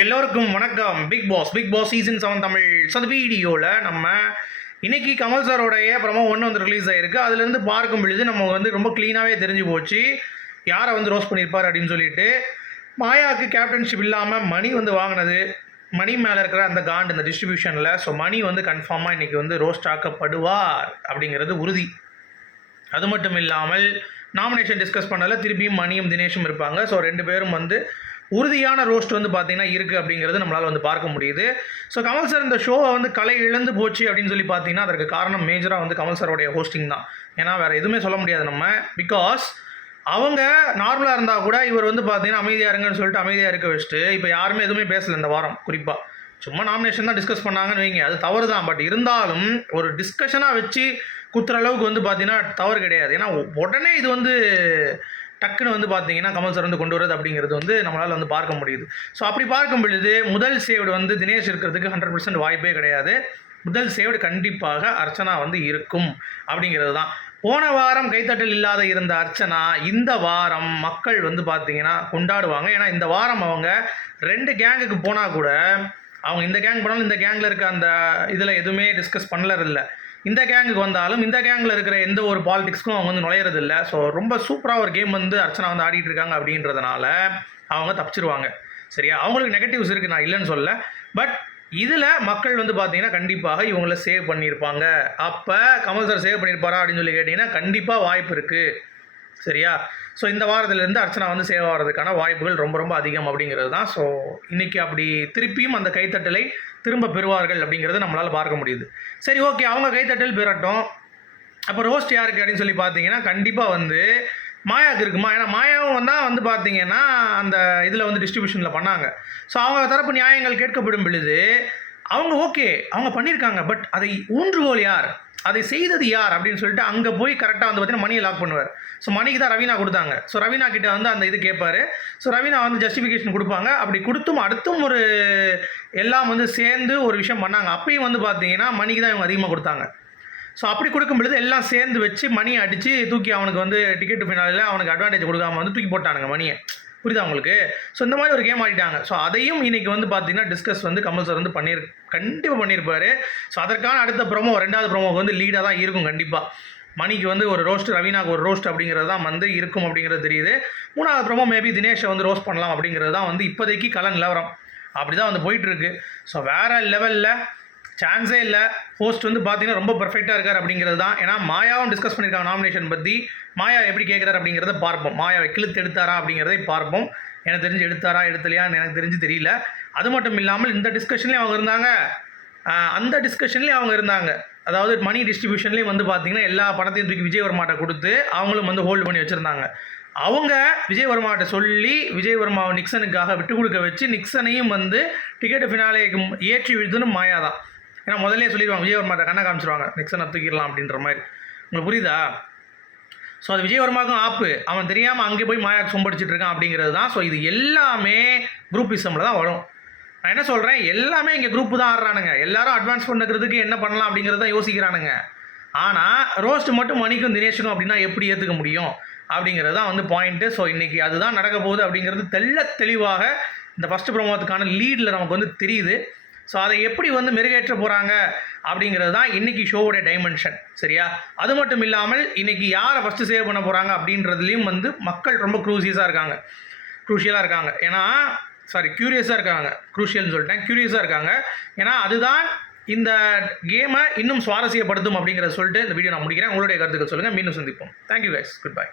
எல்லோருக்கும் வணக்கம். Bigg Boss Bigg Boss season seven Tamil so அந்த வீடியோவில் நம்ம இன்னைக்கு கமல் சாரோடைய ப்ரமோ ஒன்று வந்து ரிலீஸ் ஆயிருக்கு. அதுலேருந்து பார்க்கும் பொழுது நம்ம வந்து ரொம்ப க்ளீனாகவே தெரிஞ்சு போச்சு. யாரை வந்து ரோஸ் பண்ணியிருப்பார் அப்படின்னு சொல்லிட்டு மாயாவுக்கு கேப்டன்ஷிப் இல்லாமல் மணி வந்து வாங்கினது. மணி மேலே இருக்கிற அந்த காண்ட் இந்த டிஸ்ட்ரிபியூஷனில் ஸோ மணி வந்து கன்ஃபார்மாக இன்றைக்கி வந்து ரோஸ்ட் ஆக்கப்படுவார் அப்படிங்கிறது உறுதி. அது மட்டும் இல்லாமல் நாமினேஷன் டிஸ்கஸ் பண்ணல திருப்பியும் மணியும் தினேஷும் இருப்பாங்க. ஸோ ரெண்டு பேரும் வந்து உறுதியான ரோஸ்ட் வந்து பார்த்தீங்கன்னா இருக்குது அப்படிங்கிறது நம்மளால் வந்து பார்க்க முடியுது. ஸோ கமல் சார் இந்த ஷோவை வந்து கலை இழந்து போச்சு அப்படின்னு சொல்லி பார்த்தீங்கன்னா அதற்கு காரணம் மேஜராக வந்து கமல் சாரோடைய ஹோஸ்டிங் தான். ஏன்னா வேறு எதுவுமே சொல்ல முடியாது நம்ம. பிகாஸ் அவங்க நார்மலாக இருந்தால் கூட இவர் வந்து பார்த்தீங்கன்னா அமைதியாக இருங்கன்னு சொல்லிட்டு அமைதியாக இருக்க வச்சுட்டு இப்போ யாருமே எதுவுமே பேசல இந்த வாரம் குறிப்பாக சும்மா நாமினேஷன் தான் டிஸ்கஸ் பண்ணாங்கன்னு வைங்க அது தவறு தான். பட் இருந்தாலும் ஒரு டிஸ்கஷனாக வச்சு குத்துற அளவுக்கு வந்து பார்த்தீங்கன்னா தவறு கிடையாது. ஏன்னா உடனே இது வந்து டக்குன்னு வந்து பார்த்தீங்கன்னா கமல் சார் வந்து கொண்டு வரது அப்படிங்கிறது வந்து நம்மளால் வந்து பார்க்க முடியுது. ஸோ அப்படி பார்க்கும் பொழுது முதல் சேவ்டு வந்து தினேஷ் இருக்கிறதுக்கு ஹண்ட்ரட் பர்சன்ட் வாய்ப்பே கிடையாது. முதல் சேவ்டு கண்டிப்பாக அர்ச்சனா வந்து இருக்கும் அப்படிங்கிறது தான். போன வாரம் கைத்தட்டல் இல்லாத இருந்த அர்ச்சனா இந்த வாரம் மக்கள் வந்து பார்த்தீங்கன்னா கொண்டாடுவாங்க. ஏன்னா இந்த வாரம் அவங்க ரெண்டு கேங்குக்கு போனால் கூட அவங்க இந்த கேங் போனாலும் இந்த கேங்கில் இருக்க அந்த இதில் எதுவுமே டிஸ்கஸ் பண்ணலதில்ல இந்த கேங்குக்கு வந்தாலும் இந்த கேங்கில் இருக்கிற எந்த ஒரு பாலிடிக்ஸ்க்கும் அவங்க வந்து நுழையிறது இல்லை ஸோ ரொம்ப சூப்பராக ஒரு கேம் வந்து அர்ச்சனா வந்து ஆடிட்டு இருக்காங்க அப்படின்றதுனால அவங்க தப்பிச்சிருவாங்க. சரியா? அவங்களுக்கு நெகட்டிவ்ஸ் இருக்குது நான் இல்லைன்னு சொல்ல பட் இதில் மக்கள் வந்து பார்த்தீங்கன்னா கண்டிப்பாக இவங்கள சேவ் பண்ணியிருப்பாங்க. அப்போ கமல் சார் சேவ் பண்ணியிருப்பாரா அப்படின்னு சொல்லி கேட்டிங்கன்னா கண்டிப்பாக வாய்ப்பு இருக்குது சரியா? ஸோ இந்த வாரத்துலேருந்து அர்ச்சனா வந்து சேவ் ஆகிறதுக்கான வாய்ப்புகள் ரொம்ப ரொம்ப அதிகம் அப்படிங்கிறது தான். ஸோ இன்றைக்கி அப்படி திருப்பியும் அந்த கைத்தட்டலை திரும்ப பெறுவார்கள் அப்படிங்கிறத நம்மளால் பார்க்க முடியுது. சரி ஓகே அவங்க கைத்தட்டல் பெறட்டும். அப்போ ரோஸ்ட் யாருக்கு அப்படின்னு சொல்லி பார்த்தீங்கன்னா கண்டிப்பாக வந்து மாயாவுக்கு இருக்குமா? ஏன்னா மாயாவும் வந்தால் வந்து பார்த்தீங்கன்னா அந்த இதில் வந்து டிஸ்ட்ரிபியூஷனில் பண்ணாங்க. ஸோ அவங்க தரப்பு நியாயங்கள் கேட்கப்படும் பொழுது அவங்க ஓகே அவங்க பண்ணியிருக்காங்க பட் அதை ஊன்றுகோல் யார்? அதை செய்தது யார்? அப்படின்னு சொல்லிட்டு அங்கே போய் கரெக்டாக வந்து பார்த்தீங்கன்னா மணியை லாக் பண்ணுவார். ஸோ மணிக்கு தான் ரவீனா கொடுத்தாங்க. ஸோ ரவீனா கிட்ட வந்து அந்த இது கேட்பாரு ஸோ ரவீனா வந்து ஜஸ்டிஃபிகேஷன் கொடுப்பாங்க. அப்படி கொடுத்தும் அடுத்தும் ஒரு எல்லாம் வந்து சேர்ந்து ஒரு விஷயம் பண்ணாங்க. அப்பயும் வந்து பார்த்தீங்கன்னா மணிக்கு தான் இவங்க அதிகமாக கொடுத்தாங்க. ஸோ அப்படி கொடுக்கும் பொழுது எல்லாம் சேர்ந்து வச்சு மணியை அடித்து தூக்கி அவனுக்கு வந்து டிக்கெட் ஃபினாலில் அவனுக்கு அட்வான்டேஜ் கொடுக்காம வந்து தூக்கி போட்டானுங்க மணியை. புரியுதா உங்களுக்கு? ஸோ இந்த மாதிரி ஒரு கேம் ஆடிட்டாங்க. ஸோ அதையும் இன்றைக்கி வந்து பார்த்தீங்கன்னா டிஸ்கஸ் வந்து கமல் சார் வந்து பண்ணியிரு கண்டிப்பாக பண்ணியிருப்பார் ஸோ அதற்கான அடுத்த ப்ரோமோ ரெண்டாவது ப்ரோமோக்கு வந்து லீடாக தான் இருக்கும் கண்டிப்பாக மணிக்கு வந்து ஒரு ரோஸ்ட் ரவீனாக்கு ஒரு ரோஸ்ட் அப்படிங்கிறது தான் வந்து இருக்கும் அப்படிங்கிறது தெரியுது. மூணாவது ப்ரோமோ மேபி தினேஷை வந்து ரோஸ்ட் பண்ணலாம் அப்படிங்கிறது தான் வந்து இப்போதைக்கு கலன் நிலவரம். அப்படி தான் வந்து போயிட்டுருக்கு ஸோ வேறு லெவலில் சான்ஸே இல்லை. ஹோஸ்ட் வந்து பார்த்தீங்கன்னா ரொம்ப பர்ஃபெக்டாக இருக்கார் அப்படிங்கிறது தான். ஏன்னா மாயாவும் டிஸ்கஸ் பண்ணியிருக்காங்க நாமினேஷன் பற்றி மாயா எப்படி கேட்குறாரு அப்படிங்கிறத பார்ப்போம். மாயாவை கிழித்து எடுத்தாரா அப்படிங்கிறதை பார்ப்போம். எனக்கு தெரிஞ்சு எடுத்தாரா எடுத்தலையான்னு எனக்கு தெரிஞ்சு தெரியல. அது மட்டும் இல்லாமல் இந்த டிஸ்கஷன்லேயும் அவங்க இருந்தாங்க. அந்த டிஸ்கஷன்லேயும் அவங்க இருந்தாங்க. அதாவது மணி டிஸ்ட்ரிபியூஷன்லேயும் வந்து பார்த்தீங்கன்னா எல்லா பணத்தையும் தூக்கி விஜயவர்மாட்ட கொடுத்து அவங்களும் வந்து ஹோல்டு பண்ணி வச்சுருந்தாங்க. அவங்க விஜயவர்மாட்ட சொல்லி விஜயவர்மாவை நிக்சனுக்காக விட்டு கொடுக்க வச்சு நிக்சனையும் வந்து டிக்கெட் ஃபினாலேக்கு ஏற்றி விழுதுன்னு மாயா தான். ஏன்னா முதல்ல சொல்லிடுவாங்க விஜயவர்மாட்ட கண்ணை காமிச்சிருவாங்க நிக்சனை தூக்கிடலாம் அப்படின்ற மாதிரி. உங்களுக்கு புரியுதா? ஸோ அது விஜயவர்மாக்கும் ஆப்பு. அவன் தெரியாமல் அங்கே போய் மாயாக்கு சொம்படிச்சிட்டு இருக்கான் அப்படிங்கிறது தான். ஸோ இது எல்லாமே குரூப்பிசமில் தான் வரும். நான் என்ன சொல்கிறேன் எல்லாமே இங்கே குரூப் தான் ஆடுறானுங்க. எல்லாரும் அட்வான்ஸ் பண்ணுறதுக்கு என்ன பண்ணலாம் அப்படிங்கிறது தான் யோசிக்கிறானுங்க. ஆனால் ரோஸ்ட் மட்டும் மணிக்கும் தினேஷுக்கும் அப்படின்னா எப்படி ஏற்றுக்க முடியும்? அப்படிங்கிறது தான் வந்து பாயிண்ட்டு ஸோ இன்றைக்கி அதுதான் நடக்க போகுது அப்படிங்கிறது தெள்ள தெளிவாக இந்த ஃபஸ்ட்டு ப்ரோமோத்துக்கான லீடில் நமக்கு வந்து தெரியுது. ஸோ அதை எப்படி வந்து மெருகேற்ற போகிறாங்க அப்படிங்கிறது தான் இன்றைக்கி ஷோவோடைய டைமென்ஷன் சரியா? அது மட்டும் இல்லாமல் இன்றைக்கி யாரை ஃபஸ்ட்டு சேவ் பண்ண போகிறாங்க அப்படின்றதுலேயும் வந்து மக்கள் ரொம்ப க்ரூசியஸாக இருக்காங்க. க்ரூஷியலாக இருக்காங்க. ஏன்னா சாரி க்யூரியஸாக இருக்காங்க. க்ரூஷியல்னு சொல்லிட்டேன். க்யூரியஸாக இருக்காங்க. ஏன்னா அதுதான் இந்த கேமை இன்னும் சுவாரஸ்யப்படுத்தும் அப்படிங்கிறத சொல்லிட்டு இந்த வீடியோ நான் முடிக்கிறேன். உங்களுடைய கருத்துக்கள் சொல்லுங்கள் மீண்டும் சந்திப்போம். Thank you guys good bye